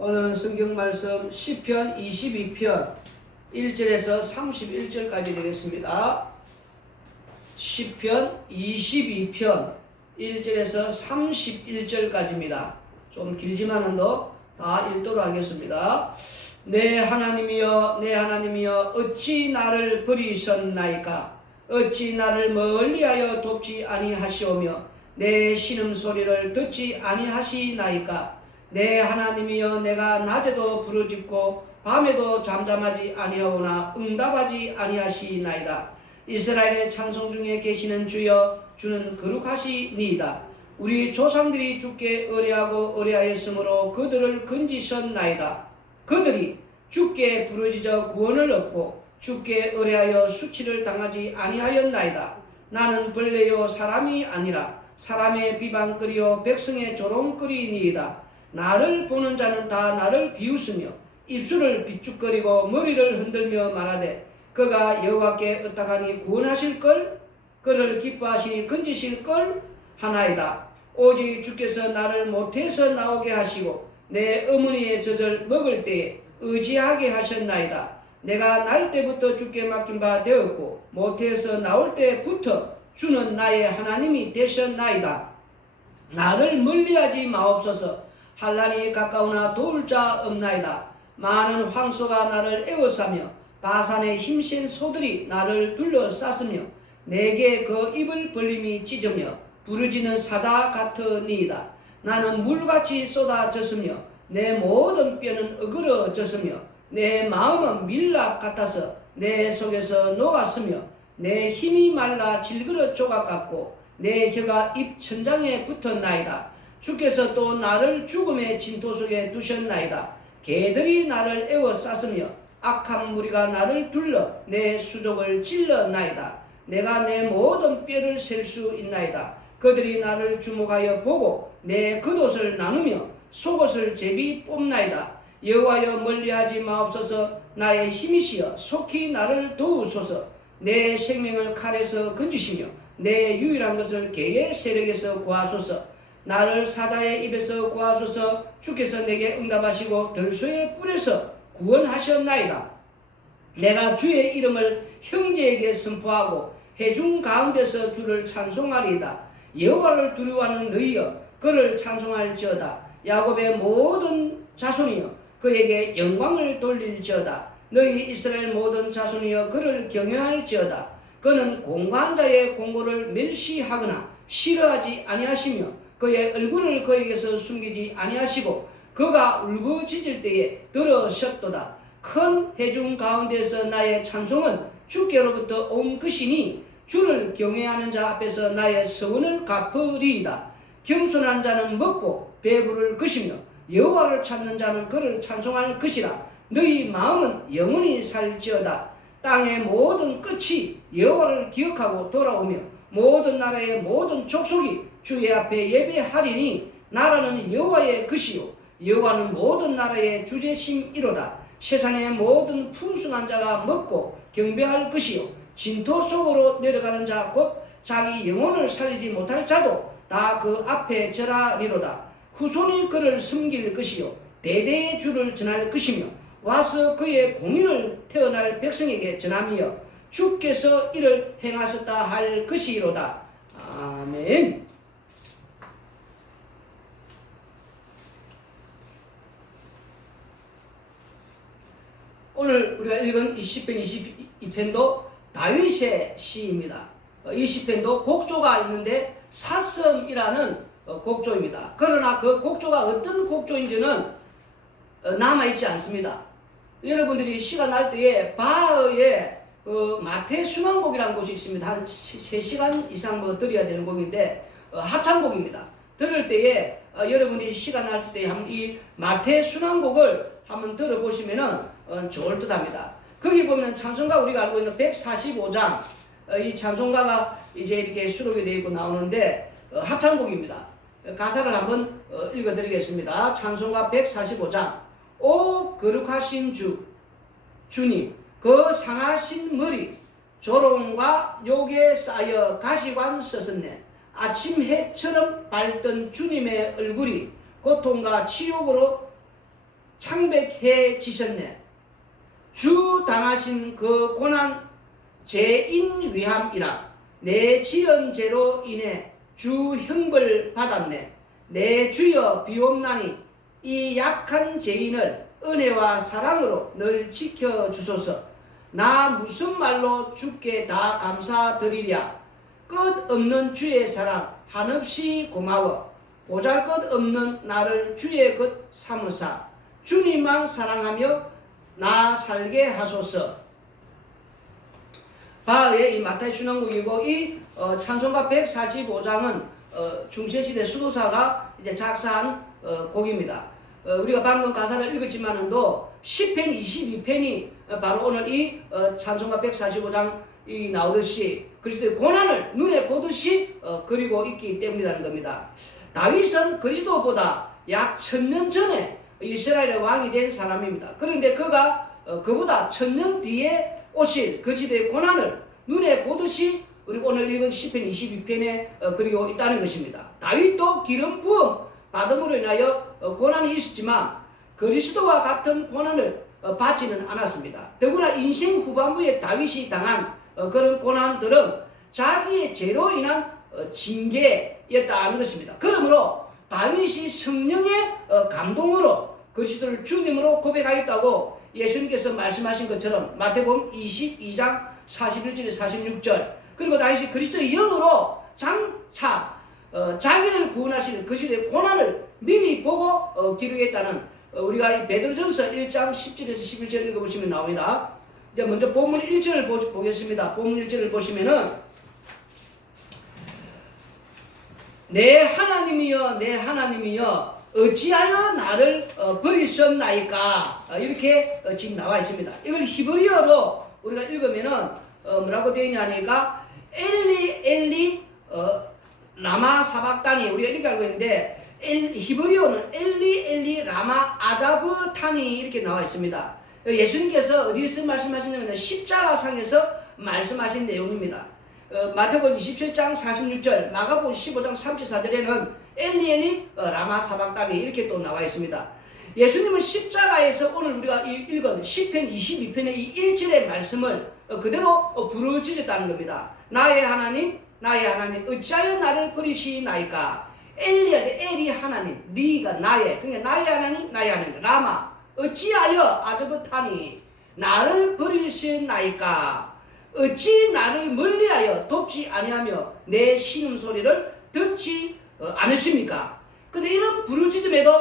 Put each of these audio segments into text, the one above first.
오늘 성경 말씀 시편 22편 1절에서 31절까지 되겠습니다. 시편 22편 1절에서 31절까지입니다. 좀 길지만은 다 읽도록 하겠습니다. 내 하나님이여 내 하나님이여 어찌 나를 버리셨나이까. 어찌 나를 멀리하여 돕지 아니하시오며 내 신음소리를 듣지 아니하시나이까. 내 하나님이여 내가 낮에도 부르짖고 밤에도 잠잠하지 아니하오나 응답하지 아니하시나이다. 이스라엘의 찬송 중에 계시는 주여 주는 거룩하시니이다. 우리 조상들이 주께 의뢰하고 의뢰하였으므로 그들을 건지셨나이다. 그들이 주께 부르짖어 구원을 얻고 주께 의뢰하여 수치를 당하지 아니하였나이다. 나는 벌레요 사람이 아니라 사람의 비방거리요 백성의 조롱거리니이다. 나를 보는 자는 다 나를 비웃으며 입술을 비축거리고 머리를 흔들며 말하되 그가 여호와께 의탁하니 구원하실걸 그를 기뻐하시니 건지실걸 하나이다. 오직 주께서 나를 모태에서 나오게 하시고 내 어머니의 젖을 먹을 때에 의지하게 하셨나이다. 내가 날 때부터 주께 맡긴 바 되었고 모태에서 나올 때부터 주는 나의 하나님이 되셨나이다. 나를 멀리하지 마옵소서. 환난이 가까우나 도울 자 없나이다. 많은 황소가 나를 애워싸며 바산의 힘센 소들이 나를 둘러쌌으며 내게 그 입을 벌림이 찢으며 부르짖는 사자 같으니이다. 나는 물같이 쏟아졌으며 내 모든 뼈는 어그러졌으며 내 마음은 밀랍 같아서 내 속에서 녹았으며 내 힘이 말라 질그러 조각 같고 내 혀가 입 천장에 붙었나이다. 주께서 또 나를 죽음의 진토 속에 두셨나이다. 개들이 나를 애워쌌으며 악한 무리가 나를 둘러 내 수족을 찔러나이다. 내가 내 모든 뼈를 셀 수 있나이다. 그들이 나를 주목하여 보고 내 겉옷을 나누며 속옷을 제비 뽑나이다. 여호와여 멀리하지 마옵소서. 나의 힘이시여 속히 나를 도우소서. 내 생명을 칼에서 건지시며 내 유일한 것을 개의 세력에서 구하소서. 나를 사자의 입에서 구하소서. 주께서 내게 응답하시고 들소의 뿔에서 구원하셨나이다. 내가 주의 이름을 형제에게 선포하고 회중 가운데서 주를 찬송하리이다. 여호와를 두려워하는 너희여 그를 찬송할지어다. 야곱의 모든 자손이여 그에게 영광을 돌릴지어다. 너희 이스라엘 모든 자손이여 그를 경외할지어다. 그는 공고한 자의 공고를 멸시하거나 싫어하지 아니하시며 그의 얼굴을 그에게서 숨기지 아니하시고 그가 울부짖을 때에 들으셨도다. 큰 회중 가운데서 나의 찬송은 주께로부터 온 것이니 주를 경외하는 자 앞에서 나의 서원을 갚으리이다. 겸손한 자는 먹고 배부를 것이며 여호와를 찾는 자는 그를 찬송할 것이라. 너희 마음은 영원히 살지어다. 땅의 모든 끝이 여호와를 기억하고 돌아오며 모든 나라의 모든 족속이 주의 앞에 예배하리니 나라는 여호와의 것이요 여호와는 모든 나라의 주제심이로다. 세상의 모든 풍성한 자가 먹고 경배할 것이요 진토 속으로 내려가는 자 곧 자기 영혼을 살리지 못할 자도 다 그 앞에 절하리로다. 후손이 그를 섬길 것이요 대대의 주를 전할 것이며 와서 그의 공의를 태어날 백성에게 전함이여 주께서 이를 행하셨다 할 것이로다. 아멘. 오늘 우리가 읽은 이 시편 22편도 다윗의 시입니다. 이 시편도 곡조가 있는데 사성이라는 곡조입니다. 그러나 그 곡조가 어떤 곡조인지는 남아있지 않습니다. 여러분들이 시간 날 때에 바흐의 마태 순환곡이라는 곳이 있습니다. 한 3시간 이상 들어야 되는 곡인데 합창곡입니다. 들을 때에 여러분들이 시간 날 때 이 마태 순환곡을 한번 들어보시면은 좋을 듯 합니다. 거기 보면 찬송가 우리가 알고 있는 145장 이 찬송가가 이제 이렇게 수록이 되어 있고 나오는데 합창곡입니다. 가사를 한번 읽어드리겠습니다. 찬송가 145장 오 거룩하신 주님 그 상하신 머리 조롱과 욕에 쌓여 가시관 썼었네. 아침 해처럼 밝던 주님의 얼굴이 고통과 치욕으로 창백해지셨네. 주 당하신 그 고난 죄인 위함이라. 내 지은 죄로 인해 주 형벌 받았네. 내 주여 비옵나니 이 약한 죄인을 은혜와 사랑으로 늘 지켜주소서. 나 무슨 말로 주께 다 감사드리랴. 끝없는 주의 사랑 한없이 고마워. 보잘것없는 나를 주의 것 삼으사 주님만 사랑하며 나 살게 하소서. 바흐의 이 마타이 순환곡이고, 이 찬송가 145장은 중세시대 수도사가 이제 작사한 곡입니다. 우리가 방금 가사를 읽었지만도 시편 22편이 바로 오늘 이 찬송가 145장이 나오듯이 그리스도의 고난을 눈에 보듯이 그리고 있기 때문이라는 겁니다. 다윗은 그리스도보다 약 1000년 전에 이스라엘의 왕이 된 사람입니다. 그런데 그가 그보다 1000년 뒤에 오실 그 시대의 고난을 눈에 보듯이 그리고 오늘 읽은 시편 22편에 그리고 있다는 것입니다. 다윗도 기름 부음 받음으로 인하여 고난이 있었지만 그리스도와 같은 고난을 받지는 않았습니다. 더구나 인생 후반부에 다윗이 당한 그런 고난들은 자기의 죄로 인한 징계였다는 것입니다. 그러므로 다윗이 성령의 감동으로 그리스도를 주님으로 고백하겠다고 예수님께서 말씀하신 것처럼 마태복음 22장 41절에 46절, 그리고 다윗이 그리스도의 영으로 장차 자기를 구원하시는 그리스도의 고난을 미리 보고 기록했다는, 우리가 베드로전서 1장 10절에서 11절 읽어보시면 나옵니다. 이제 먼저 본문 1절을 보겠습니다. 본문 1절을 보시면은 내 하나님이여 내 하나님이여 어찌하여 나를 버리셨나이까, 이렇게 지금 나와 있습니다. 이걸 히브리어로 우리가 읽으면은 뭐라고 되어 있냐 하니까 엘리 엘리 라마 사박다니, 우리가 이렇게 알고 있는데 히브리어는 엘리 엘리 라마 아다브타니 이렇게 나와 있습니다. 예수님께서 어디서 말씀하시냐면 십자가상에서 말씀하신 내용입니다. 마태복음 27장 46절, 마가복음 15장 34절에는 엘리 엘리 라마 사박다니 이렇게 또 나와 있습니다. 예수님은 십자가에서 오늘 우리가 읽은 시편 22편의 이 1절의 말씀을 그대로 부르짖었다는 겁니다. 나의 하나님 나의 하나님 어찌하여 나를 버리시나이까. 엘리 하나님, 네가 나의, 그러니까 나의 하나님 나의 하나님 라마 어찌하여 아저그타니 나를 버리시나이까. 어찌 나를 멀리하여 돕지 아니하며 내 신음소리를 듣지 않으십니까. 근데 이런 부르짖음에도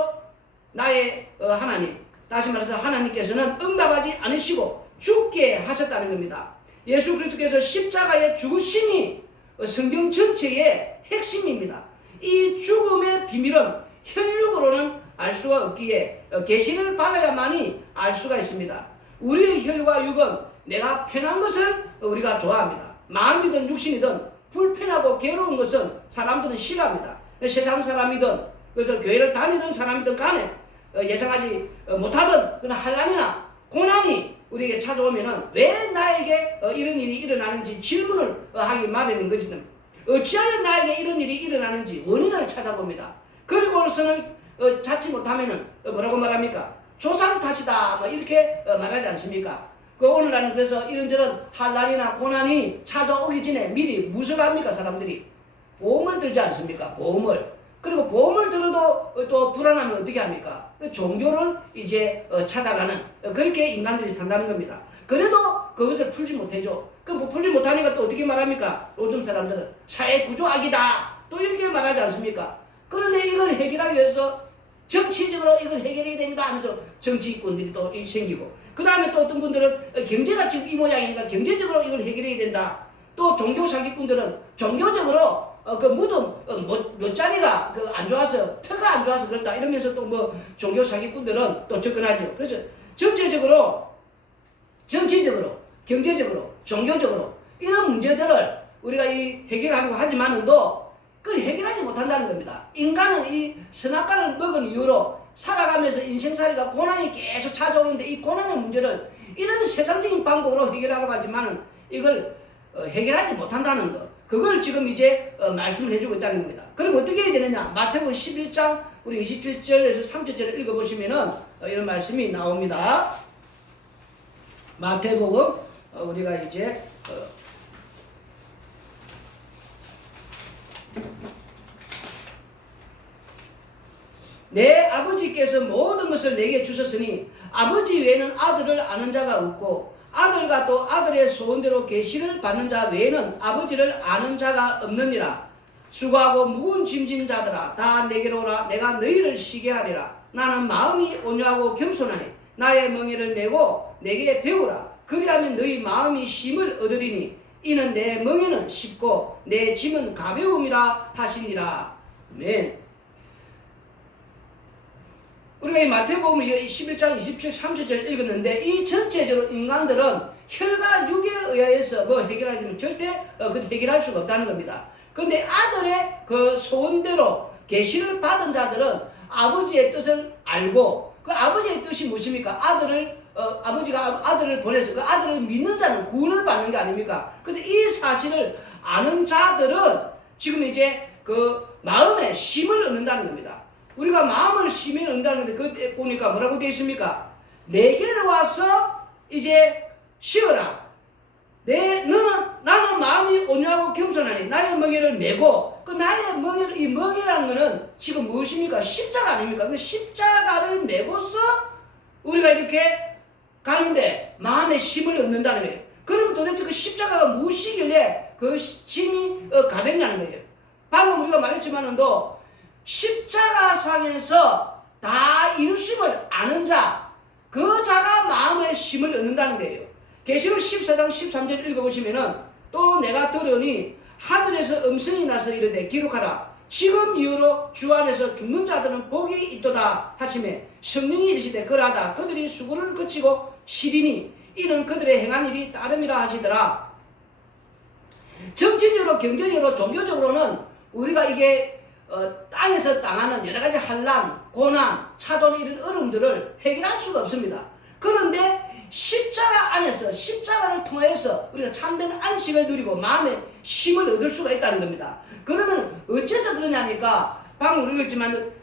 나의 하나님, 다시 말해서 하나님께서는 응답하지 않으시고 죽게 하셨다는 겁니다. 예수 그리스도께서 십자가의 죽으심이 성경 전체의 핵심입니다. 이 죽음의 비밀은 혈육으로는 알 수가 없기에 계시를 받아야만이 알 수가 있습니다. 우리의 혈과 육은 내가 편한 것을 우리가 좋아합니다. 마음이든 육신이든 불편하고 괴로운 것은 사람들은 싫어합니다. 세상 사람이든 그래서 교회를 다니던 사람이든 간에 예상하지 못하던 그런 환난이나 고난이 우리에게 찾아오면은 왜 나에게 이런 일이 일어나는지 질문을 하기 마련인 것이든, 어찌하여 나에게 이런 일이 일어나는지 원인을 찾아봅니다. 그리고서는 찾지 못하면은 뭐라고 말합니까? 조상 탓이다 뭐 이렇게 말하지 않습니까? 오늘날은 그래서 이런저런 환난이나 고난이 찾아오기 전에 미리 무엇을 합니까? 사람들이 보험을 들지 않습니까? 보험을. 그리고 보험을 들어도 또 불안하면 어떻게 합니까? 종교를 이제 찾아가는 그렇게 인간들이 산다는 겁니다. 그래도 그것을 풀지 못해줘. 뭐 풀지 못하니까 또 어떻게 말합니까? 요즘 사람들은 사회구조악이다 또 이렇게 말하지 않습니까? 그런데 이걸 해결하기 위해서 정치적으로 이걸 해결해야 됩니다 하면서 정치인들이 또 생기고, 그 다음에 또 어떤 분들은 경제가 지금 이 모양이니까 경제적으로 이걸 해결해야 된다. 또 종교 사기꾼들은 종교적으로 그 무덤 몇 자리가 안 좋아서 터가 안 좋아서 그렇다 이러면서 또 뭐 종교 사기꾼들은 또 접근하죠. 그래서 전체적으로 정치적으로 경제적으로 종교적으로 이런 문제들을 우리가 이 해결하려고 하지만은도 그걸 해결하지 못한다는 겁니다. 인간은 이 선악과를 먹은 이유로 살아가면서 인생살이가 고난이 계속 찾아오는데 이 고난의 문제를 이런 세상적인 방법으로 해결하려고 하지만은 이걸 해결하지 못한다는 것, 그걸 지금 이제 말씀을 해주고 있다는 겁니다. 그럼 어떻게 해야 되느냐? 마태복음 11장 우리 27절에서 30절을 읽어보시면은 이런 말씀이 나옵니다. 마태복음 우리가 이제 내 아버지께서 모든 것을 내게 주셨으니 아버지 외에는 아들을 아는 자가 없고 아들과 또 아들의 소원대로 계시를 받는 자 외에는 아버지를 아는 자가 없느니라. 수고하고 무거운 짐진 자들아 다 내게로 오라. 내가 너희를 쉬게 하리라. 나는 마음이 온유하고 겸손하니 나의 멍에를 메고 내게 배우라. 그리하면 너희 마음이 쉼을 얻으리니 이는 내 멍에는 쉽고 내 짐은 가벼움이라 하시니라. 아멘. 우리가 이 마태복음 11장 27, 30절 읽었는데 이 전체적으로 인간들은 혈과 육에 의해서 뭐 해결하기는 절대 해결할 수가 없다는 겁니다. 그런데 아들의 그 소원대로 계시를 받은 자들은 아버지의 뜻을 알고 그 아버지의 뜻이 무엇입니까? 아버지가 아들을 보내서 그 아들을 믿는 자는 구원을 받는 게 아닙니까? 그래서 이 사실을 아는 자들은 지금 이제 그 마음에 쉼을 얻는다는 겁니다. 우리가 마음을 쉼에 얻는다는데 그때 보니까 뭐라고 되어 있습니까? 내게로 와서 이제 쉬어라. 나는 마음이 온유하고 겸손하니 나의 멍에를 메고 그 나의 멍에를 이 멍에라는 거는 지금 무엇입니까? 십자가 아닙니까? 그 십자가를 메고서 우리가 이렇게 가는데 마음의 쉼을 얻는다는 거예요. 그러면 도대체 그 십자가가 무엇이길래 그 짐이 가볍냐는 거예요. 방금 우리가 말했지만은도 십자가상에서 다 이루심을 아는 자, 그 자가 마음의 쉼을 얻는다는 거예요. 계시록 14장 13절 읽어보시면은 또 내가 들으니 하늘에서 음성이 나서 이르되 기록하라. 지금 이후로 주 안에서 죽는 자들은 복이 있도다 하시매 성령이 이르시되 그러하다 그들이 수고를 그치고 쉬리니 이는 그들의 행한 일이 따름이라 하시더라. 정치적으로 경제적으로 종교적으로는 우리가 이게 땅에서 당하는 여러 가지 환난, 고난, 차돈 이런 어려움들을 해결할 수가 없습니다. 그런데 십자가 안에서 십자가를 통해서 우리가 참된 안식을 누리고 마음의 쉼을 얻을 수가 있다는 겁니다. 그러면 어째서 그러냐니까 방금 읽었지만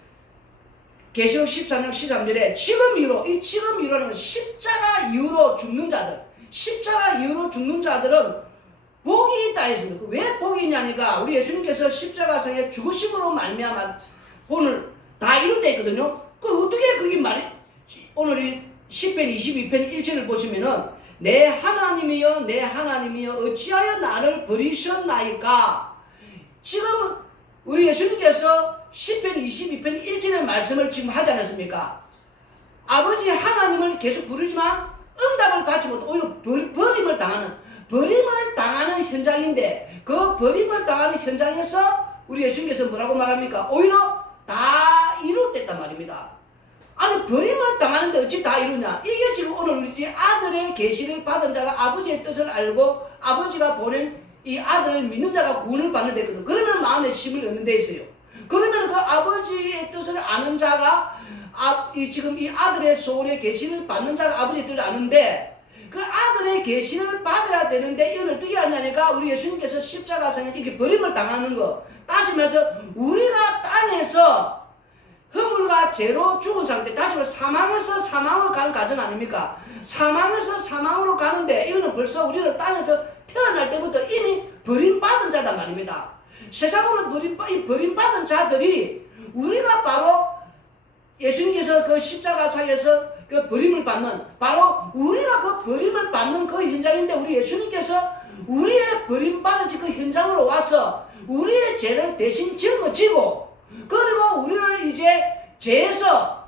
계시록 14장 13절에 지금 이후로 이 지금 이후라는 건 십자가 이후로 죽는 자들, 십자가 이후로 죽는 자들은 복이 있다 했습니다. 왜 복이 있냐니까 우리 예수님께서 십자가상에 죽으심으로 말미암아 오늘 다 이룬다 했거든요. 그 어떻게 그게 말이 오늘 이 10편 22편 1절을 보시면은 내 하나님이여 내 하나님이여 어찌하여 나를 버리셨나이까. 지금 우리 예수님께서 10편 22편 1절의 말씀을 지금 하지 않았습니까? 아버지 하나님을 계속 부르지만 응답을 받지 못하고 오히려 버림을 당하는 현장인데 그 버림을 당하는 현장에서 우리 예수님께서 뭐라고 말합니까? 오히려 다 이루었단 말입니다. 아니 버림을 당하는데 어찌 다 이루냐? 이게 지금 오늘 우리 아들의 계시를 받은 자가 아버지의 뜻을 알고 아버지가 보낸 이 아들을 믿는 자가 구원을 받는 데 있거든. 그러면 마음의 쉼을 얻는 데 있어요. 그러면 그 아버지의 뜻을 아는 자가 지금 이 아들의 소원의 계시를 받는 자가 아버지의 뜻을 아는데 그 아들의 계시를 받아야 되는데 이건 어떻게 하냐니까 우리 예수님께서 십자가상에 이렇게 버림을 당하는 거. 다시 말해서 우리가 땅에서 허물과 죄로 죽은 상태, 다시 말해서 사망에서 사망으로 가는 과정 아닙니까? 사망에서 사망으로 가는데 이거는 벌써 우리는 땅에서 태어날 때부터 이미 버림받은 자단 말입니다. 세상으로 버림받은 자들이 우리가 바로 예수님께서 그 십자가상에서 그 버림을 받는 바로 우리가 그 버림을 받는 그 현장인데 우리 예수님께서 우리의 버림받은 그 현장으로 와서 우리의 죄를 대신 짊어지고 그리고 우리를 이제 죄에서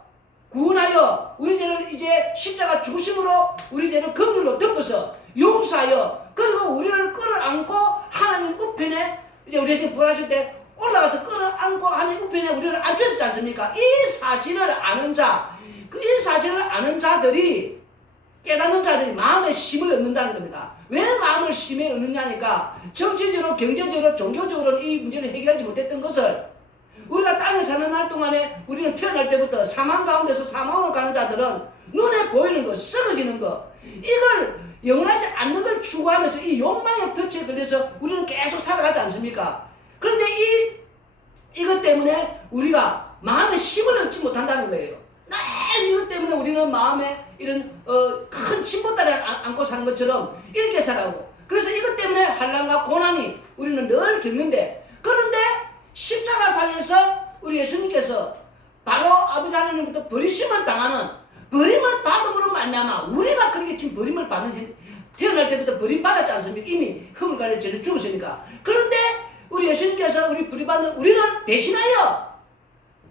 구원하여 우리 죄를 이제 십자가 죽으심으로 우리 죄를 긍휼로 덮어서 용서하여 그리고 우리를 끌어안고 하나님 우편에 이제 우리 예수님 부활하실 때 올라가서 끌어안고 하나님 우편에 우리를 앉혀주지 않습니까? 이 사실을 아는 자, 이 사실을 아는 자들이 깨닫는 자들이 마음의 쉼을 얻는다는 겁니다. 왜 마음을 쉼에 얻느냐니까 정치적으로 경제적으로 종교적으로 이 문제를 해결하지 못했던 것을 우리가 땅에 사는 날 동안에 우리는 태어날 때부터 사망 가운데서 사망으로 가는 자들은 눈에 보이는 거, 쓰러지는 거 이걸 영원하지 않는 걸 추구하면서 이 욕망의 덫에 걸려서 우리는 계속 살아가지 않습니까? 그런데 이것 때문에 우리가 마음에 힘을 얻지 못한다는 거예요. 늘 이것 때문에 우리는 마음에 이런 큰 침보다리 안고 사는 것처럼 이렇게 살아가고, 그래서 이것 때문에 환난과 고난이 우리는 늘 겪는데, 그런데 십자가상에서 우리 예수님께서 바로 아버지 하나님부터 버리심을 당하는, 버림을 받음으로 말미암아 우리가 그렇게 지금 버림을 받는, 태어날 때부터 버림받았지 않습니까? 이미 흠을 가려 죄를 죽었으니까. 그런데 우리 예수님께서 우리 버림받는 우리를 대신하여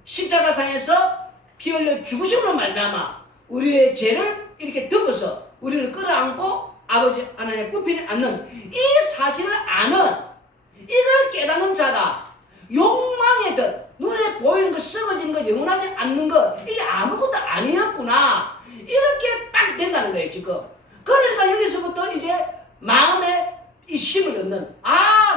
십자가상에서 피 흘려 죽으심으로 말미암아 우리의 죄를 이렇게 덮어서 우리를 끌어안고 아버지 하나님의 굽히에 앉는 이 사실을 아는, 이걸 깨닫는 자가 욕망의 듯 눈에 보이는 것, 썩어지는 것, 영원하지 않는 것, 이게 아무것도 아니었구나, 이렇게 딱 된다는 거예요 지금. 그러니까 여기서부터 이제 마음에 이 힘을 얻는,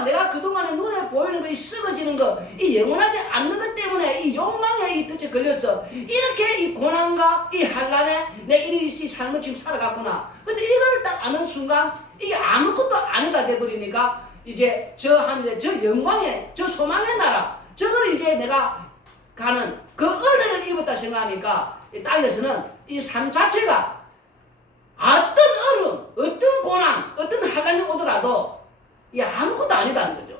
내가 그동안에 눈에 보이는 거, 이 썩어지는 거, 이 영원하지 않는 것 때문에 이 욕망에 이 덫에 걸려서 이렇게 이 고난과 이 환난에 내 이 삶을 지금 살아갔구나. 근데 이걸 딱 아는 순간 이게 아무것도 아니다 돼버리니까 이제 저 하늘의 저 영광의 저 소망의 나라, 저걸 이제 내가 가는 그 은혜를 입었다 생각하니까 이 땅에서는 이 삶 자체가 어떤 어려움, 어떤 고난, 어떤 환난이 오더라도 이게 아무것도 아니다는 거죠.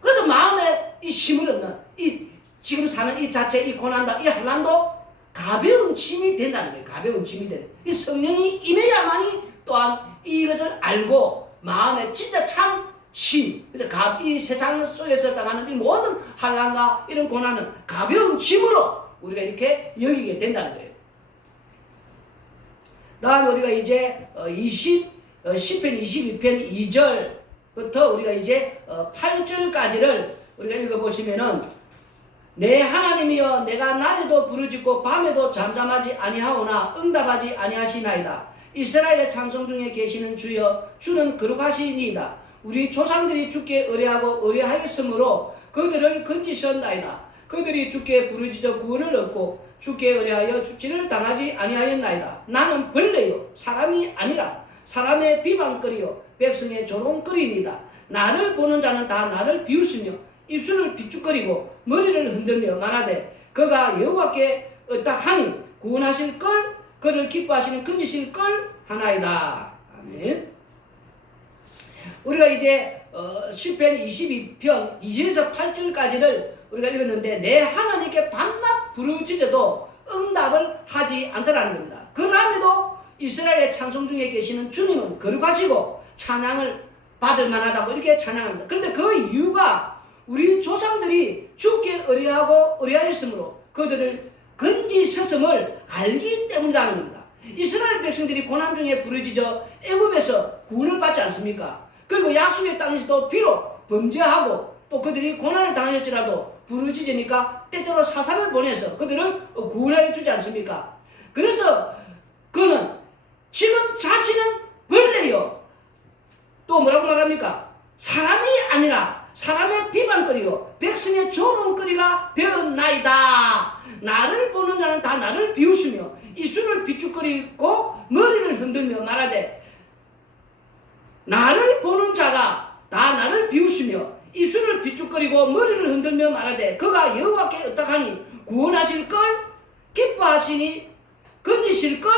그래서 마음에 이 힘을 얻는, 이 지금 사는 이 자체, 이 고난다, 이 환난도 가벼운 짐이 된다는 거예요. 가벼운 짐이 되는. 이 성령이 임해야만이 또한 이것을 알고 마음에 진짜 참 힘. 그래서 이 세상 속에서 당하는 이 모든 환난과 이런 고난은 가벼운 짐으로 우리가 이렇게 여기게 된다는 거예요. 다음에 우리가 이제 10편 22편 2절부터 우리가 이제 8절까지를 우리가 읽어보시면은, 내 하나님이여 내가 낮에도 부르짖고 밤에도 잠잠하지 아니하오나 응답하지 아니하시나이다. 이스라엘의 창성 중에 계시는 주여 주는 거룩하시니이다. 우리 조상들이 주께 의뢰하고 의뢰하였으므로 그들을 건지셨나이다. 그들이 주께 부르짖어 구원을 얻고 주께 의뢰하여 죽지를 당하지 아니하였나이다. 나는 벌레요 사람이 아니라 사람의 비방거리요 백성의 조롱거리니이다. 나를 보는 자는 다 나를 비웃으며 입술을 비축거리고 머리를 흔들며 말하되 그가 여호와께 의탁하니 구원하실 걸, 그를 기뻐하시는 건지실 걸 하나이다. 아멘. 우리가 이제 10편 22편 2절에서 8절까지를 우리가 읽었는데, 내 하나님께 밤낮 부르짖어도 응답을 하지 않더라는 겁니다. 그럼에도 이스라엘의 창성 중에 계시는 주님은 거룩하시고 찬양을 받을 만하다고 이렇게 찬양합니다. 그런데 그 이유가 우리 조상들이 주께 의뢰하고 의뢰하였으므로 그들을 건지셨음을 알기 때문이라는 겁니다. 이스라엘 백성들이 고난 중에 부르짖어 애굽에서 구원을 받지 않습니까? 그리고 약속의 땅에서도 비록 범죄하고 또 그들이 고난을 당하였지라도 부르짖으니까 때때로 사상을 보내서 그들을 구원해 주지 않습니까? 그래서 그는 지금 자신은 벌레요, 또 뭐라고 말합니까? 사람이 아니라 사람의 비방거리요 백성의 조롱거리가 되었나이다. 나를 보는 자는 다 나를 비웃으며 입술을 비축거리고 머리를 흔들며 말하되, 나를 보는 자가 다 나를 비웃으며 입술을 비축거리고 머리를 흔들며 말하되 그가 여호와께 의탁하니 구원하실 걸, 기뻐하시니 건지실 걸,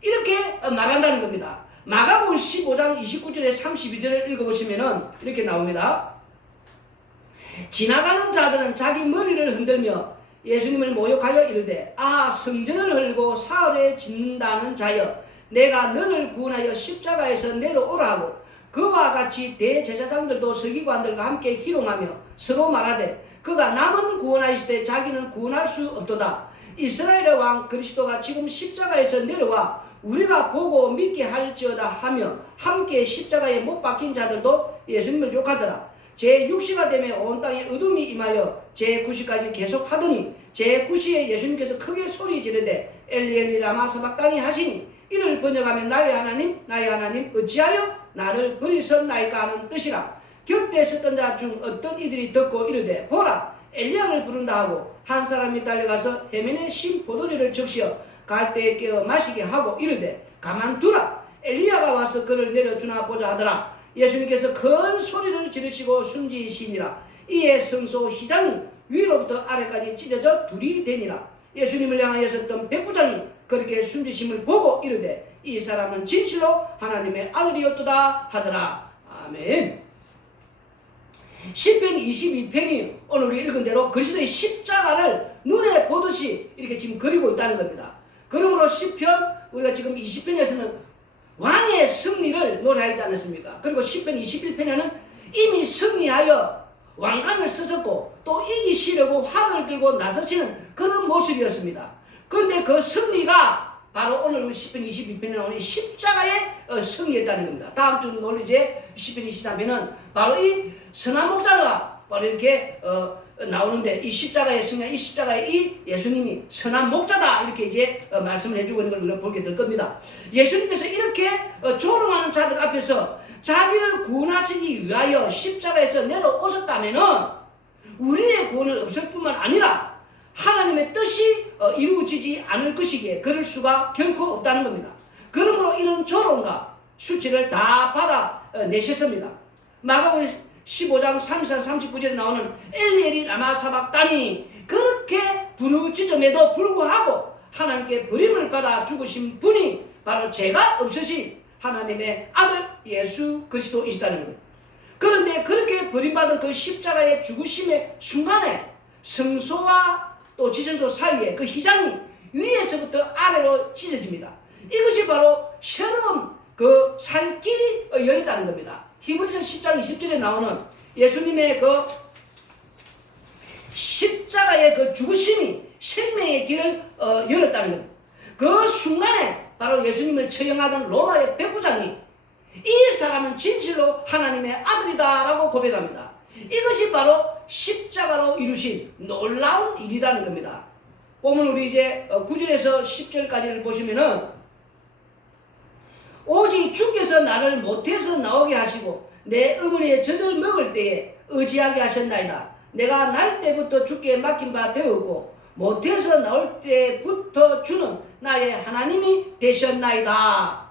이렇게 말한다는 겁니다. 마가복음 15장 29절에 32절을 읽어보시면은 이렇게 나옵니다. 지나가는 자들은 자기 머리를 흔들며 예수님을 모욕하여 이르되, 성전을 헐고 사흘에 짓는다는 자여, 내가 너를 구원하여 십자가에서 내려오라 하고, 그와 같이 대제사장들도 서기관들과 함께 희롱하며 서로 말하되, 그가 남은 구원하시되 자기는 구원할 수 없도다. 이스라엘의 왕 그리스도가 지금 십자가에서 내려와 우리가 보고 믿게 할지어다 하며 함께 십자가에 못 박힌 자들도 예수님을 욕하더라. 제6시가 되면 온 땅에 어둠이 임하여 제9시까지 계속 하더니 제9시에 예수님께서 크게 소리 지르되 엘리 엘리 라마 사박다니 하시니, 이를 번역하면 나의 하나님 어찌하여 나를 버리셨나이까 하는 뜻이라. 곁에 있었던 자 중 어떤 이들이 듣고 이르되, 보라 엘리야를 부른다 하고 한 사람이 달려가서 해면에 신 포도주를 적시어 갈대에 깨어 마시게 하고 이르되, 가만두라 엘리야가 와서 그를 내려주나 보자 하더라. 예수님께서 큰 소리를 지르시고 숨지시니라. 이에 성소 휘장이 위로부터 아래까지 찢어져 둘이 되니라. 예수님을 향하여 섰던 백부장이 그렇게 숨지심을 보고 이르되 이 사람은 진실로 하나님의 아들이었도다 하더라. 아멘. 시편 22편이 오늘 우리 읽은 대로 그리스도의 십자가를 눈에 보듯이 이렇게 지금 그리고 있다는 겁니다. 그러므로 시편 우리가 지금 20편에서는 왕의 승리를 노래하지 않았습니까? 그리고 시편 21편에는 이미 승리하여 왕관을 쓰셨고 또 이기시려고 활을 들고 나서시는 그런 모습이었습니다. 그런데 그 승리가 바로 오늘 시편 22편에 나오는 십자가의 승리였다는 겁니다. 다음 주 오늘 이제 시편 23편은 바로 이 선한 목자가 바로 이렇게 나오는데 이 십자가의 승리, 이 십자가의 이 예수님이 선한 목자다 이렇게 이제 말씀을 해주고 있는 걸 우리가 보게 될 겁니다. 예수님께서 이렇게 조롱하는 자들 앞에서 자기를 구원하시기 위하여 십자가에서 내려오셨다면은 우리의 구원은 없을 뿐만 아니라 하나님의 뜻이 이루어지지 않을 것이기에 그럴 수가 결코 없다는 겁니다. 그러므로 이런 조롱과 수치를 다 받아내셨습니다. 마가복음 15장 34, 39절에 나오는 엘리엘이 라마 사박다니 그렇게 부르짖음에도 불구하고 하나님께 버림을 받아 죽으신 분이 바로 죄가 없으신 하나님의 아들 예수 그리스도이시다는 겁니다. 그런데 그렇게 버림받은 그 십자가의 죽으심의 순간에 성소와 또 지성소 사이에 그 휘장이 위에서부터 아래로 찢어집니다. 이것이 바로 새로운 그 살길이 열렸다는 겁니다. 히브리서 10장 20절에 나오는 예수님의 그 십자가의 그 죽으심이 생명의 길을 열었다는 겁니다. 그 순간에 바로 예수님을 처형하던 로마의 백부장이 이 사람은 진실로 하나님의 아들이다 라고 고백합니다. 이것이 바로 십자가로 이루신 놀라운 일이라는 겁니다. 보면 우리 이제 9절에서 10절까지를 보시면은 오직 주께서 나를 못해서 나오게 하시고 내 어머니의 젖을 먹을 때에 의지하게 하셨나이다. 내가 날 때부터 주께 맡긴 바 되었고 못해서 나올 때부터 주는 나의 하나님이 되셨나이다.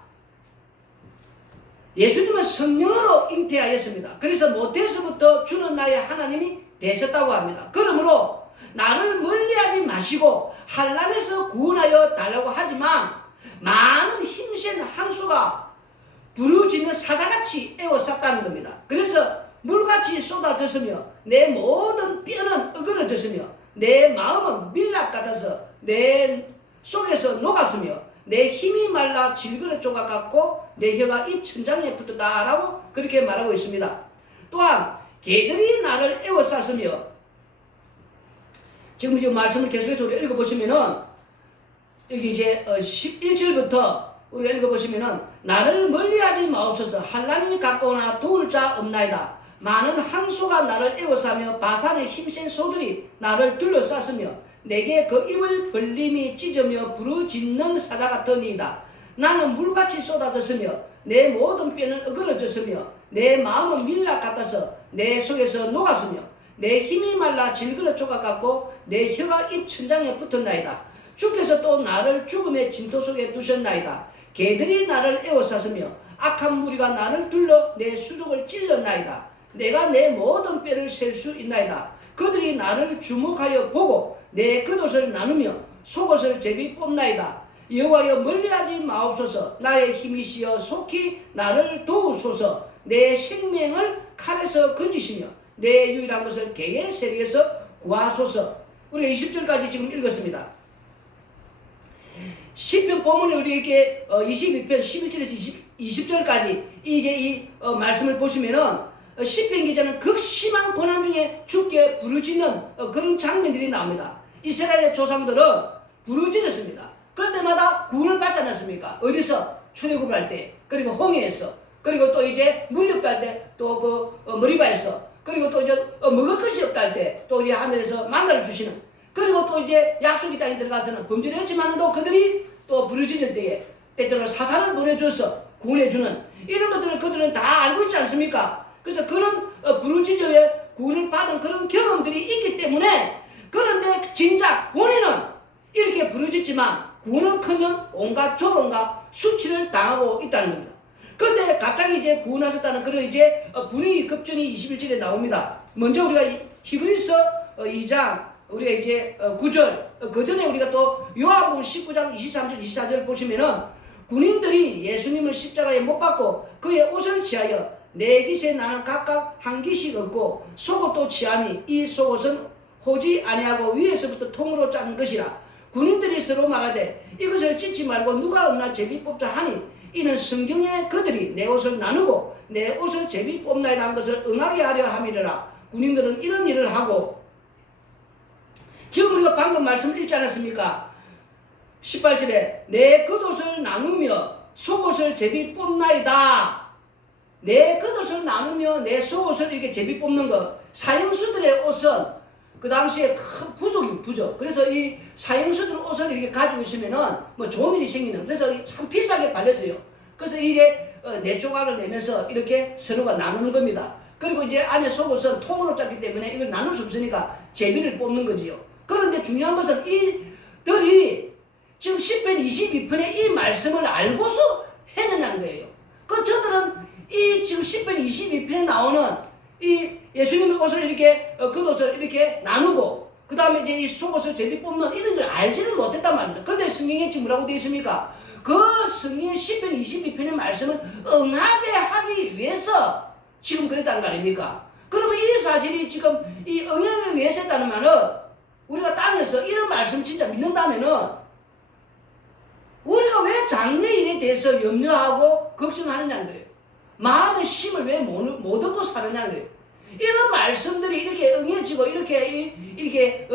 예수님은 성령으로 잉태하였습니다. 그래서 못해서부터 주는 나의 하나님이 되셨다고 합니다. 그러므로 나를 멀리하지 마시고 한란에서 구원하여 달라고 하지만 많은 힘센 항수가 부르짖는 사자같이 에워쌌다는 겁니다. 그래서 물같이 쏟아졌으며 내 모든 뼈는 어그러졌으며 내 마음은 밀랍 같아서 내 속에서 녹았으며 내 힘이 말라 질그릇 조각 같고 내 혀가 입 천장에 붙었다라고 그렇게 말하고 있습니다. 또한 개들이 나를 에워쌌으며 지금 이 말씀을 계속해서 우리가 읽어보시면은 여기 이제 11절부터 우리가 읽어보시면은 나를 멀리하지 마옵소서 한란이 가까우나 도울 자 없나이다. 많은 항소가 나를 에워싸며 바산의 힘센 소들이 나를 둘러쌌으며 내게 그 입을 벌림이 찢으며 부르짖는 사자 같으니이다. 나는 물같이 쏟아졌으며 내 모든 뼈는 어그러졌으며 내 마음은 밀랍 같아서 내 속에서 녹았으며 내 힘이 말라 질그릇 조각 같고 내 혀가 입 천장에 붙었나이다. 주께서 또 나를 죽음의 진토 속에 두셨나이다. 개들이 나를 에워쌌으며 악한 무리가 나를 둘러 내 수족을 찔렀나이다. 내가 내 모든 뼈를 셀 수 있나이다. 그들이 나를 주목하여 보고 내 겉옷을 나누며 속옷을 제비 뽑나이다. 여호와여 멀리하지 마옵소서. 나의 힘이시여 속히 나를 도우소서. 내 생명을 칼에서 건지시며 내 유일한 것을 개의 세력에서 구하소서. 우리가 20절까지 지금 읽었습니다. 시편 본문에 우리에게 22편 11절에서 20절까지 이제 이 말씀을 보시면은 시편 기자는 극심한 고난 중에 주께 부르짖는 그런 장면들이 나옵니다. 이스라엘의 조상들은 부르짖었습니다. 그럴 때마다 구원을 받지 않았습니까? 어디서? 출애굽을 할 때, 그리고 홍해에서, 그리고 또 이제 물렵할 때, 또 그 머리바에서, 그리고 또 이제 먹을 것이 없다 할 때, 또 이제 하늘에서 만나를 주시는, 그리고 또 이제 약속의 땅에 들어가서는 범죄를 했지만도 그들이 또 부르짖을 때에 때때로 사사를 보내줘서 구원해주는 이런 것들을 그들은 다 알고 있지 않습니까? 그래서 그런 부르짖어의 구원을 받은 그런 경험들이 있기 때문에 그런데 진작 본인은 이렇게 부르짖지만 구원은커녕 온갖 조롱과 수치를 당하고 있다는 겁니다. 그런데 갑자기 이제 구원하셨다는 그런 이제 분위기 급전이 21절에 나옵니다. 먼저 우리가 히브리서 2장 우리가 이제 9절 그 전에 우리가 또 요한복음 19장 23절 24절 보시면은 군인들이 예수님을 십자가에 못 박고 그의 옷을 취하여 네 깃에 나는 각각 한 깃씩 얻고 속옷도 취하니 이 속옷은 호지 아니하고 위에서부터 통으로 짠 것이라. 군인들이 서로 말하되 이것을 찢지 말고 누가 얻나 제비 뽑자 하니 이는 성경에 그들이 내 옷을 나누고 내 옷을 제비 뽑나이다 한 것을 응하게 하려 함이라. 군인들은 이런 일을 하고 지금 우리가 방금 말씀 읽지 않았습니까? 18절에 내 겉옷을 나누며 속옷을 제비 뽑나이다. 내 겉옷을 나누며 내 속옷을 이렇게 제비 뽑는 것. 사형수들의 옷은 그 당시에 큰 부족. 그래서 이 사형수들 옷을 이렇게 가지고 있으면은 뭐 좋은 일이 생기는. 그래서 참 비싸게 팔렸어요. 그래서 이게 네 조각을 내면서 이렇게 서로가 나누는 겁니다. 그리고 이제 안에 속옷은 통으로 짰기 때문에 이걸 나눌 수 없으니까 제비를 뽑는 거지요. 그런데 중요한 것은 이들이 지금 10편 22편의 이 말씀을 알고서 했느냐는 거예요. 그 저들은 이 지금 10편 22편에 나오는 이 예수님의 옷을 이렇게 겉옷을 이렇게 나누고 그 다음에 이제 이 속옷을 제비 뽑는 이런 걸 알지를 못했단 말입니다. 그런데 성경에 지금 뭐라고 되어 있습니까? 그 성경의 10편 22편의 말씀을 응하게 하기 위해서 지금 그랬다는 거 아닙니까? 그러면 이 사실이 지금 이 응하기 위해서 했다는 말은 우리가 땅에서 이런 말씀 진짜 믿는다면은 우리가 왜 장래일에 대해서 염려하고 걱정하느냐는 거예요. 마음의 힘을 왜 못 얻고 사느냐는 거예요. 이런 말씀들이 이렇게 응해지고 이렇게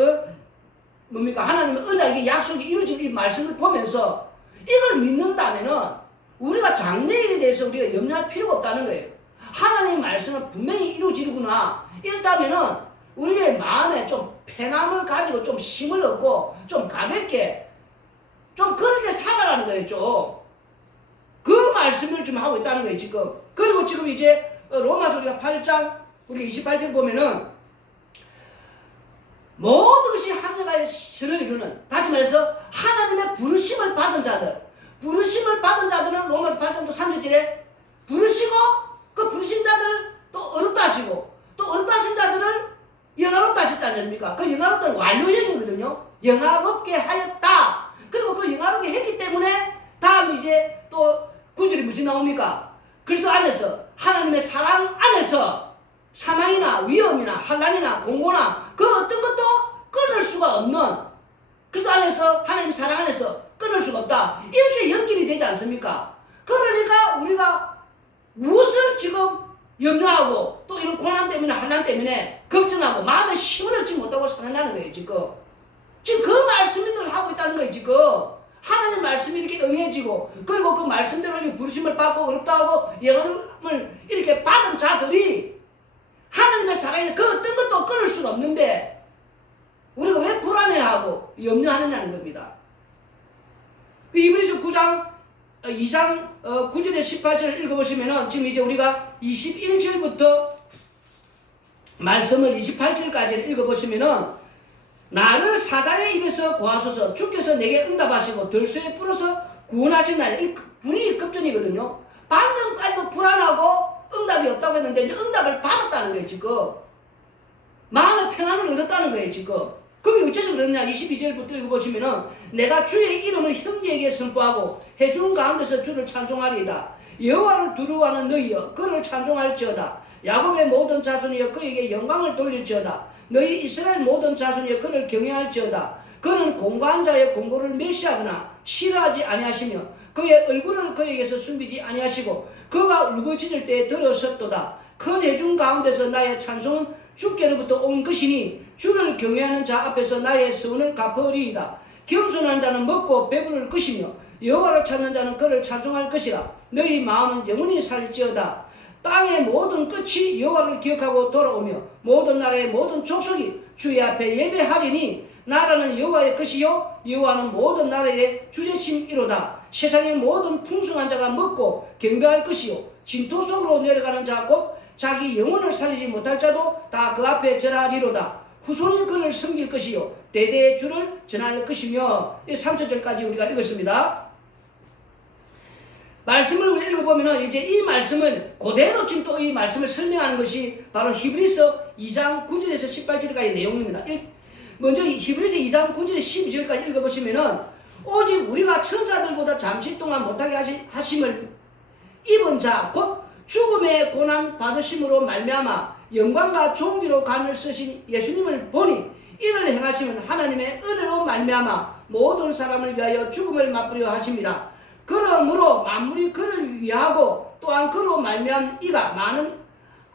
뭡니까? 하나님의 은혜의 약속이 이루어진 이 말씀을 보면서 이걸 믿는다면은 우리가 장래일에 대해서 우리가 염려할 필요가 없다는 거예요. 하나님의 말씀은 분명히 이루어지는구나. 이렇다면은 우리의 마음에 좀 편함을 가지고 좀 힘을 얻고 좀 가볍게 좀 그렇게 살아가는 거예요. 좀. 그 말씀을 좀 하고 있다는 거예요. 지금. 그리고 지금 이제 로마서 우리가 8장 우리 28절 보면은 모든 것이 합력하여 선을 이루는, 다시 말해서 하나님의 부르심을 받은 자들은 로마서 8장도 3절에 부르시고 그 부르신 자들 또 어렵다 하시고 또 어렵다 하신 자들을 영화롭다 하셨지 않습니까? 그 영화롭다는 완료형이거든요. 영화롭게 하였다. 그리고 그 영화롭게 했기 때문에 다음 이제 또 9절이 무엇이 나옵니까? 그리스도 안에서 하나님의 사랑 안에서 사망이나 위험이나 환난이나 공고나 그 어떤 것도 끊을 수가 없는, 그리스도 안에서 하나님의 사랑 안에서 끊을 수가 없다. 이렇게 연결이 되지 않습니까? 그러니까 우리가 무엇을 지금 염려하고 또 이런 고난 때문에 환난 때문에 걱정하고 마음에 힘을 얻지 못하고 살아나는 거예요. 지금 그 말씀을 하고 있다는 거예요. 지금 하나님의 말씀이 이렇게 응해지고 그리고 그 말씀대로 부르심을 받고 어렵다 하고 영원을 이렇게 받은 자들이 하나님의 사랑에 그 어떤 것도 끊을 수가 없는데 우리가 왜 불안해하고 염려하느냐는 겁니다. 이브리서 2장 9절에 18절을 읽어보시면은 지금 이제 우리가 21절부터 말씀을 28절까지 읽어보시면은 나를 사자의 입에서 구하소서 주께서 내게 응답하시고 들소에 풀어서 구원하셨나이다. 이 분위기 급전이거든요. 방금까지도 불안하고 응답이 없다고 했는데 이제 응답을 받았다는 거예요. 지금 마음의 평안을 얻었다는 거예요. 지금 그게 어째서 그러냐. 22절부터 읽어보시면은 내가 주의 이름을 형제에게 선포하고 해준 가운데서 주를 찬송하리이다. 여호와를 두려워하는 너희여 그를 찬송할지어다. 야곱의 모든 자손이여 그에게 영광을 돌릴지어다. 너희 이스라엘 모든 자손이여 그를 경외할지어다. 그는 공고한 자의 공고를 멸시하거나 싫어하지 아니하시며 그의 얼굴을 그에게서 숨기지 아니하시고 그가 울부짖을 때에 들었었도다. 큰 해중 가운데서 나의 찬송은 주께로부터 온 것이니 주를 경외하는 자 앞에서 나의 서원을 갚으리이다. 겸손한 자는 먹고 배부를 것이며 여호와를 찾는 자는 그를 찬송할 것이라. 너희 마음은 영원히 살지어다. 땅의 모든 끝이 여호와를 기억하고 돌아오며 모든 나라의 모든 족속이 주의 앞에 예배하리니 나라는 여호와의 것이요 여호와는 모든 나라의 주제심이로다. 세상의 모든 풍성한 자가 먹고 경배할 것이요 진토 속으로 내려가는 자 곧 자기 영혼을 살리지 못할 자도 다 그 앞에 절하리로다. 후손이 그를 섬길 것이요 대대의 주를 전할 것이며. 3절까지 우리가 읽었습니다. 말씀을 우리 읽어보면 이제 이 말씀을 그대로 지금 또 이 말씀을 설명하는 것이 바로 히브리서 2장 9절에서 18절까지 내용입니다. 먼저 히브리서 2장 9절에서 12절까지 읽어보시면은 오직 우리가 천사들보다 잠시 동안 못하게 하심을 입은 자 곧 죽음의 고난 받으심으로 말미암아 영광과 존귀로 간을 쓰신 예수님을 보니 이를 행하시면 하나님의 은혜로 말미암아 모든 사람을 위하여 죽음을 맛보려 하십니다. 그러므로 만물이 그를 위하고 또한 그로 말미암은 이가 많은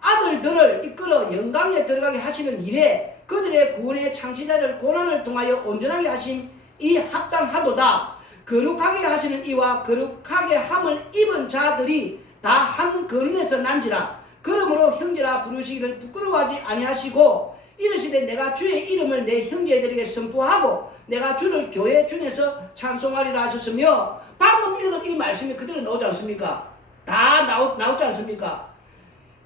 아들들을 이끌어 영광에 들어가게 하시는 일에 그들의 구원의 창시자를 고난을 통하여 온전하게 하심 이 합당하도다. 거룩하게 하시는 이와 거룩하게 함을 입은 자들이 다 한 근원에서 난지라. 그러므로 형제라 부르시기를 부끄러워하지 아니하시고 이르시되 내가 주의 이름을 내 형제들에게 선포하고 내가 주를 교회 중에서 찬송하리라 하셨으며 방금 읽은 이 말씀이 그대로 나오지 않습니까? 다 나오지 않습니까?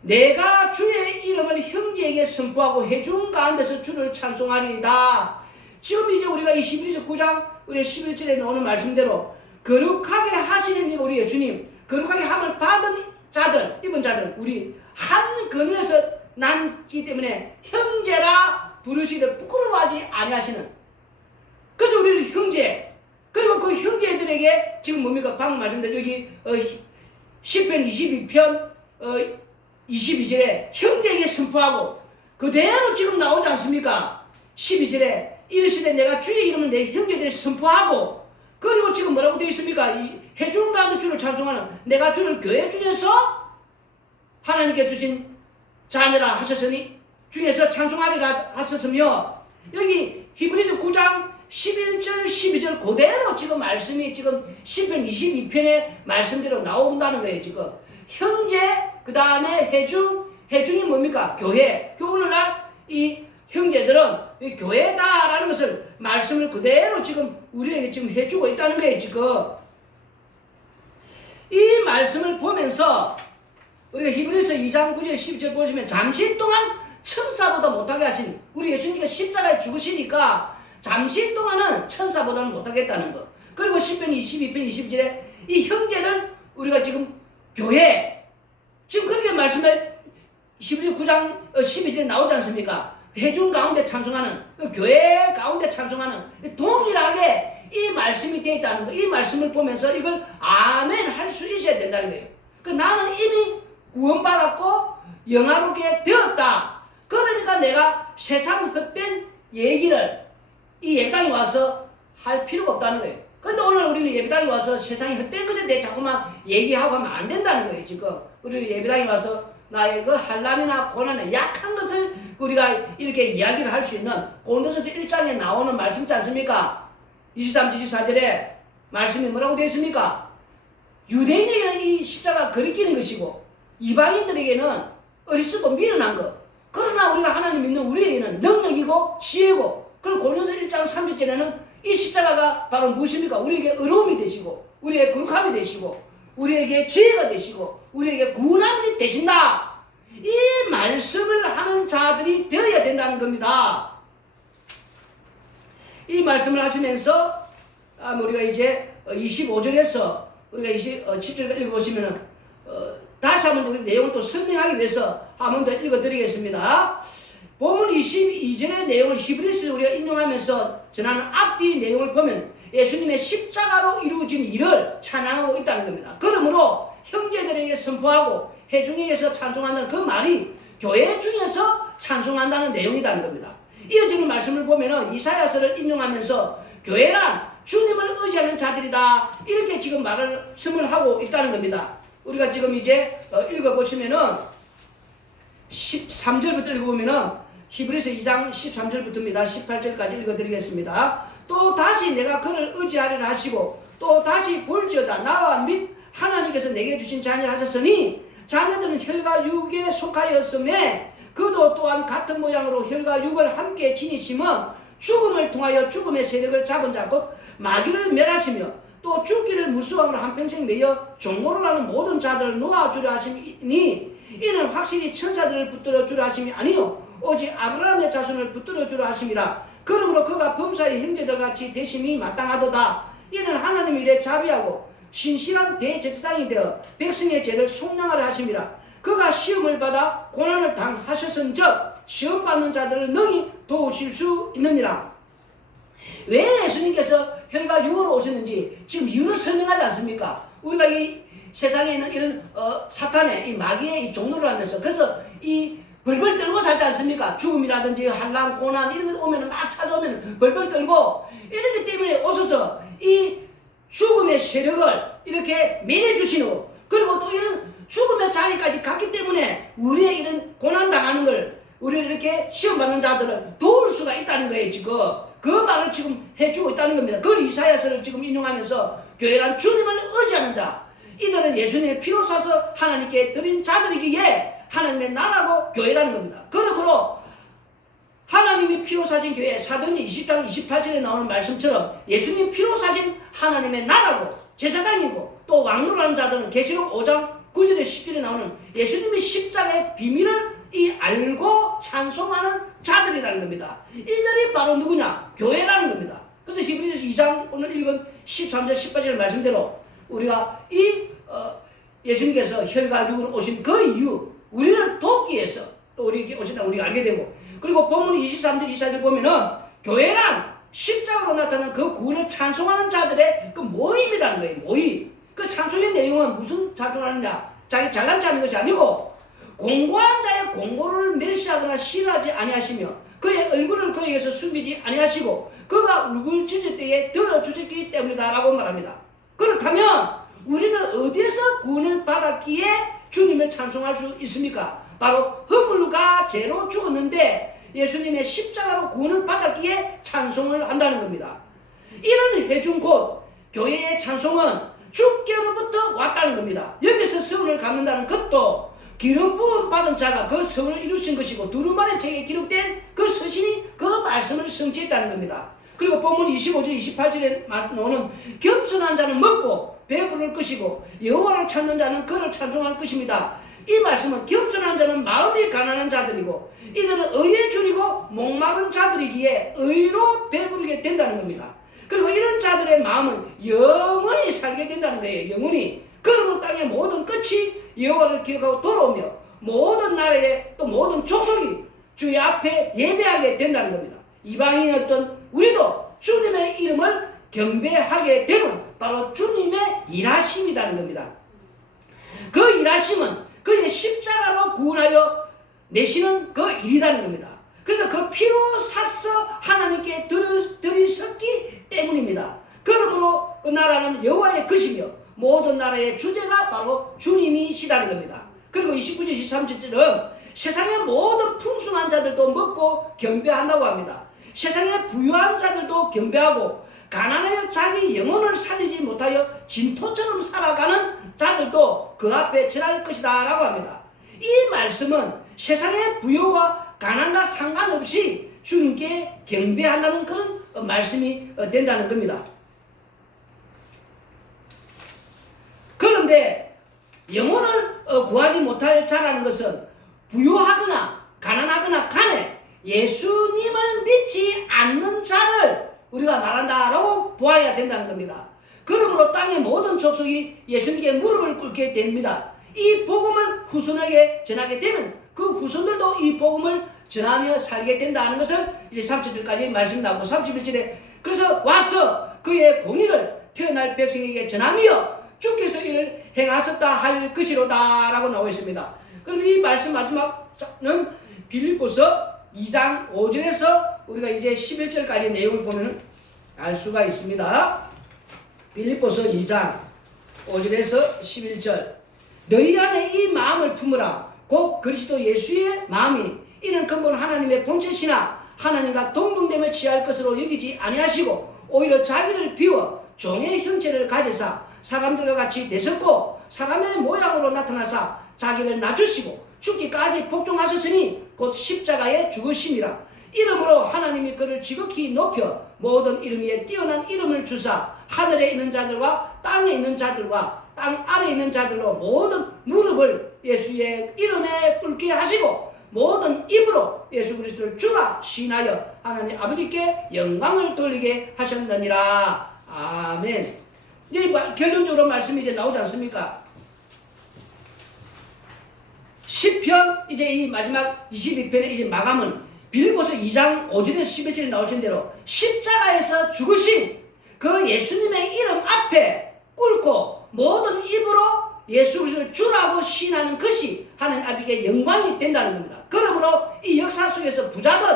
내가 주의 이름을 형제에게 선포하고 회중 가운데서 주를 찬송하리이다. 지금 이제 우리가 이 히브리서 9장 우리 11절에 나오는 말씀대로 거룩하게 하시는 이 우리 예수님, 거룩하게 함을 받은 자들, 입은 자들, 우리 한 근원에서 난기 때문에 형제라 부르시기를 부끄러워하지 아니하시는. 그래서 우리는 형제, 그리고 그 형제들에게 지금 뭡니까? 방금 말씀드린 여기 시편 22편 22절에 형제에게 선포하고 그대로 지금 나오지 않습니까? 12절에 이르시되 내가 주의 이름을 내 형제들에게 선포하고 그리고 지금 뭐라고 되어 있습니까? 회중 가운데 주를 찬송하는 내가 주를 교회 중에서 하나님께 주신 자녀라 하셨으니 중에서 찬송하리라 하셨으며 여기 히브리서 9장 11절 12절 그대로 지금 말씀이 지금 시편 22편의 말씀대로 나온다는 거예요. 지금 형제 그 다음에 회중이 뭡니까? 교회. 오늘날 이 형제들은 이 교회다라는 것을 말씀을 그대로 지금 우리에게 지금 해주고 있다는 거예요. 지금 이 말씀을 보면서 우리가 히브리서 2장 9절 10절 보시면 잠시 동안 천사보다 못하게 하신 우리 예수님께서 십자가에 죽으시니까 잠시 동안은 천사보다는 못하겠다는 것. 그리고 시편 22편 20절에 이 형제는 우리가 지금 교회 지금 그렇게 말씀에 히브리서 9장 12절에 나오지 않습니까? 회중 가운데 찬송하는 교회 가운데 찬송하는 동일하게 이 말씀이 되어 있다는 거. 이 말씀을 보면서 이걸 아멘 할 수 있어야 된다는 거예요. 나는 이미 구원받았고 영화롭게 되었다. 그러니까 내가 세상 헛된 얘기를 이 예배당에 와서 할 필요가 없다는 거예요. 근데 오늘 우리는 예배당에 와서 세상의 헛된 것에 대해 자꾸만 얘기하고 하면 안 된다는 거예요. 지금 우리는 예배당에 와서 나의 그 환난이나 고난이나 약한 것을 우리가 이렇게 이야기를 할 수 있는 고린도전서 1장에 나오는 말씀 있지 않습니까? 23절 24절에 말씀이 뭐라고 되어 있습니까? 유대인에게는 이 십자가 거리끼는 것이고 이방인들에게는 어리석고 미련한 것. 그러나 우리가 하나님 믿는 우리에게는 능력이고 지혜고. 그리고 고린도서 1장 3절에는 이 십자가가 바로 무엇입니까? 우리에게 의로움이 되시고 우리에게 거룩함이 되시고 우리에게 지혜가 되시고 우리에게 구원함이 되신다. 이 말씀을 하는 자들이 되어야 된다는 겁니다. 이 말씀을 하시면서 우리가 이제 25절에서 우리가 27절 읽어보시면은 다시 한번 우리 내용을 또 설명하기 위해서 한 번 더 읽어드리겠습니다. 본문 22절의 내용을 히브리서 우리가 인용하면서 전하는 앞뒤 내용을 보면 예수님의 십자가로 이루어진 일을 찬양하고 있다는 겁니다. 그러므로 형제들에게 선포하고 회중에게서 찬송한다는 그 말이 교회 중에서 찬송한다는 내용이라는 겁니다. 이어지는 말씀을 보면은 이사야서를 인용하면서 교회란 주님을 의지하는 자들이다. 이렇게 지금 말씀을 하고 있다는 겁니다. 우리가 지금 이제 읽어보시면은 13절부터 읽어보면은 히브리서 2장 13절부터입니다. 18절까지 읽어드리겠습니다. 또 다시 내가 그를 의지하리라 하시고 또 다시 볼지어다 나와 및 하나님께서 내게 주신 자녀를 하셨으니 자녀들은 혈과 육에 속하였음에 그도 또한 같은 모양으로 혈과 육을 함께 지니심은 죽음을 통하여 죽음의 세력을 잡은 자 곧 마귀를 멸하시며 또 죽기를 무수함으로 한평생 매여 종로를 하는 모든 자들을 놓아주려 하시니 이는 확실히 천사들을 붙들어 주려 하심이 아니요 오직 아브라함의 자손을 붙들어 주려 하심이라. 그러므로 그가 범사의 형제들 같이 되심이 마땅하도다. 이는 하나님의 일에 자비하고 신실한 대제사장이 되어 백성의 죄를 속량하려 하심이라. 그가 시험을 받아 고난을 당하셨은즉 시험 받는 자들을 능히 도우실 수 있느니라. 왜 예수님께서 혈과 육으로 오셨는지 지금 이유를 설명하지 않습니까? 우리가 이 세상에 있는 이런 사탄의 이 마귀의 이 종로를 하면서 그래서 이 벌벌 떨고 살지 않습니까? 죽음이라든지 환난, 고난 이런 거 오면 막 찾아오면 벌벌 떨고 이렇기 때문에 오셔서 이 죽음의 세력을 이렇게 면해주시고 그리고 또 이런 죽음의 자리까지 갔기 때문에 우리의 이런 고난 당하는 걸 우리를 이렇게 시험받는 자들을 도울 수가 있다는 거예요. 지금 그 말을 지금 해주고 있다는 겁니다. 그걸 이사야서를 지금 인용하면서 교회란 주님을 의지하는 자, 이들은 예수님의 피로 사서 하나님께 드린 자들이기에 하나님의 나라고 교회라는 겁니다. 그러므로 하나님이 피로 사신 교회, 사도행전 20장 28절에 나오는 말씀처럼 예수님 피로 사신 하나님의 나라고 제사장이고 또 왕노라는 자들은 계시록 5장 9절에 10절에 나오는 예수님의 십자가의 비밀을 알고 찬송하는 자들이라는 겁니다. 이들이 바로 누구냐? 교회라는 겁니다. 그래서 히브리서 2장 오늘 읽은 13절 18절 말씀대로 우리가 예수님께서 혈과 육으로 오신 그 이유 우리를 돕기 위해서 또 우리에게 오신다 우리가 알게 되고 그리고 본문 23절 24절 보면은 교회란 십자가로 나타나는 그 구원을 찬송하는 자들의 그 모임이라는 거예요. 모임. 그 찬송의 내용은 무슨 찬송하느냐? 자기 잘난 체 하는 것이 아니고 공고한 자의 공고를 멸시하거나 싫어하지 아니하시며 그의 얼굴을 그에게서 숨기지 아니하시고 그가 울부짖을 때에 들어주셨기 때문이다 라고 말합니다. 그렇다면 우리는 어디에서 구원을 받았기에 주님을 찬송할 수 있습니까? 바로 허물과 죄로 죽었는데 예수님의 십자가로 구원을 받았기에 찬송을 한다는 겁니다. 이런 해준 곳 교회의 찬송은 주께로부터 왔다는 겁니다. 여기서 서울을 갖는다는 것도 기름 부음 받은 자가 그 성을 이루신 것이고 두루마리 책에 기록된 그 서신이 그 말씀을 성취했다는 겁니다. 그리고 본문 25절 28절에 나오는 겸손한 자는 먹고 배부를 것이고 여호와를 찾는 자는 그를 찬송할 것입니다. 이 말씀은 겸손한 자는 마음이 가난한 자들이고 이들은 의의 줄이고 목마른 자들이기에 의로 배부르게 된다는 겁니다. 그리고 이런 자들의 마음은 영원히 살게 된다는 거예요. 영원히. 그러면 땅의 모든 끝이 여호와를 기억하고 돌아오며 모든 나라의 또 모든 족속이 주의 앞에 예배하게 된다는 겁니다. 이방인이었던 우리도 주님의 이름을 경배하게 되면 바로 주님의 일하심이라는 겁니다. 그 일하심은 그의 십자가로 구원하여 내시는 그 일이라는 겁니다. 그래서 그 피로 사서 하나님께 들이셨기 때문입니다. 그러므로 그 나라는 여호와의 것이며 모든 나라의 주제가 바로 주님이시다는 겁니다. 그리고 29절 23절은 세상의 모든 풍성한 자들도 먹고 경배한다고 합니다. 세상의 부유한 자들도 경배하고 가난하여 자기 영혼을 살리지 못하여 진토처럼 살아가는 자들도 그 앞에 절할 것이다 라고 합니다. 이 말씀은 세상의 부유와 가난과 상관없이 주님께 경배한다는 그런 말씀이 된다는 겁니다. 그런데 영혼을 구하지 못할 자라는 것은 부유하거나 가난하거나 간에 예수님을 믿지 않는 자를 우리가 말한다라고 보아야 된다는 겁니다. 그러므로 땅의 모든 족속이 예수님께 무릎을 꿇게 됩니다. 이 복음을 후손에게 전하게 되면 그 후손들도 이 복음을 전하며 살게 된다는 것을 이제 30절까지 말씀 나오고 31절에 그래서 와서 그의 공의를 태어날 백성에게 전하며 주께서 이를 행하셨다 할 것이로다 라고 나와 있습니다. 그럼 이 말씀 마지막은 빌립보서 2장 5절에서 우리가 이제 11절까지 내용을 보면 알 수가 있습니다. 빌립보서 2장 5절에서 11절 너희 안에 이 마음을 품으라 곧 그리스도 예수의 마음이니 이는 근본 하나님의 본체시나 하나님과 동등됨을 취할 것으로 여기지 아니하시고 오히려 자기를 비워 종의 형체를 가지사 사람들과 같이 되셨고 사람의 모양으로 나타나사 자기를 낮추시고 죽기까지 복종하셨으니 곧 십자가에 죽으심이라. 이름으로 하나님이 그를 지극히 높여 모든 이름 위에 뛰어난 이름을 주사 하늘에 있는 자들과 땅에 있는 자들과 땅 아래에 있는 자들로 모든 무릎을 예수의 이름에 꿇게 하시고 모든 입으로 예수 그리스도를 주라 시인하여 하나님 아버지께 영광을 돌리게 하셨느니라. 아멘. 이제 결론적으로 말씀이 이제 나오지 않습니까? 시편 이제 이 마지막 22편의 이제 마감은 빌립보서 2장 5절에서 11절에 나오신 대로 십자가에서 죽으신 그 예수님의 이름 앞에 꿇고 모든 입으로 예수 그리스도를 주라고 신하는 것이 하나님 아버지께 영광이 된다는 겁니다. 그러므로 이 역사 속에서 부자든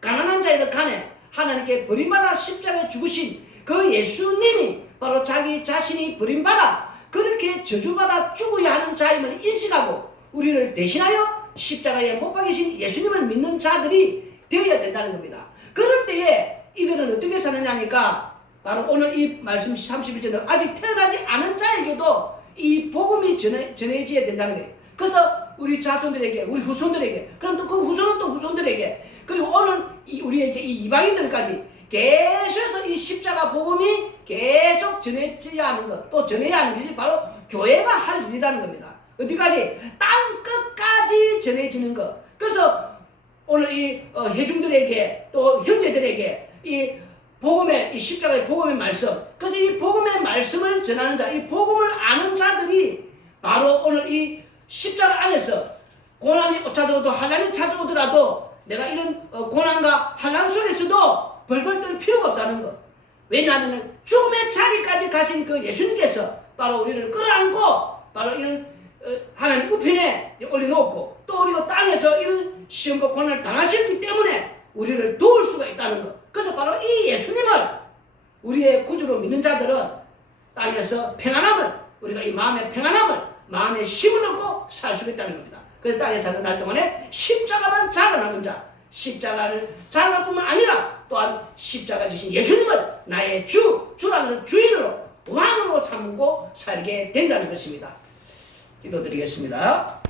가난한 자이든 간에 하나님께 버림받아 십자가에 죽으신 그 예수님이 바로 자기 자신이 버림받아 그렇게 저주받아 죽어야 하는 자임을 인식하고 우리를 대신하여 십자가에 못 박이신 예수님을 믿는 자들이 되어야 된다는 겁니다. 그럴 때에 이들은 어떻게 사느냐니까 바로 오늘 이 말씀 31절은 아직 태어나지 않은 자에게도 이 복음이 전해져야 된다는 거예요. 그래서 우리 자손들에게, 우리 후손들에게, 그럼 또 그 후손은 또 후손들에게, 그리고 오늘 우리에게 이 이방인들까지 계속해서 이 십자가 복음이 계속 전해져야 하는 것, 또 전해야 하는 것이 바로 교회가 할 일이라는 겁니다. 어디까지? 땅 끝까지 전해지는 것. 그래서 오늘 이 회중들에게 또 형제들에게 이 복음의 이 십자가의 복음의 말씀. 그래서 이 복음의 말씀을 전하는 자, 이 복음을 아는 자들이 바로 오늘 이 십자가 안에서 고난이 찾아오도 환난이 찾아오더라도 내가 이런 고난과 환난 속에서도 벌벌 떨 필요가 없다는 것. 왜냐하면 죽음의 자리까지 가신 그 예수님께서 바로 우리를 끌어안고 바로 이런 하나님 우편에 올려놓고 또 우리가 땅에서 이런 시험과 고난을 당하셨기 때문에 우리를 도울 수가 있다는 것. 그래서 바로 이 예수님을 우리의 구주로 믿는 자들은 땅에서 평안함을, 우리가 이 마음의 평안함을, 마음의 힘을 얻고 살 수 있다는 겁니다. 그래서 땅에 사는 날 동안에 십자가만 자라나는 자, 십자가를 자라날 뿐만 아니라 또한 십자가 주신 예수님을 나의 주라는 주인으로 왕으로 삼고 살게 된다는 것입니다. 기도드리겠습니다.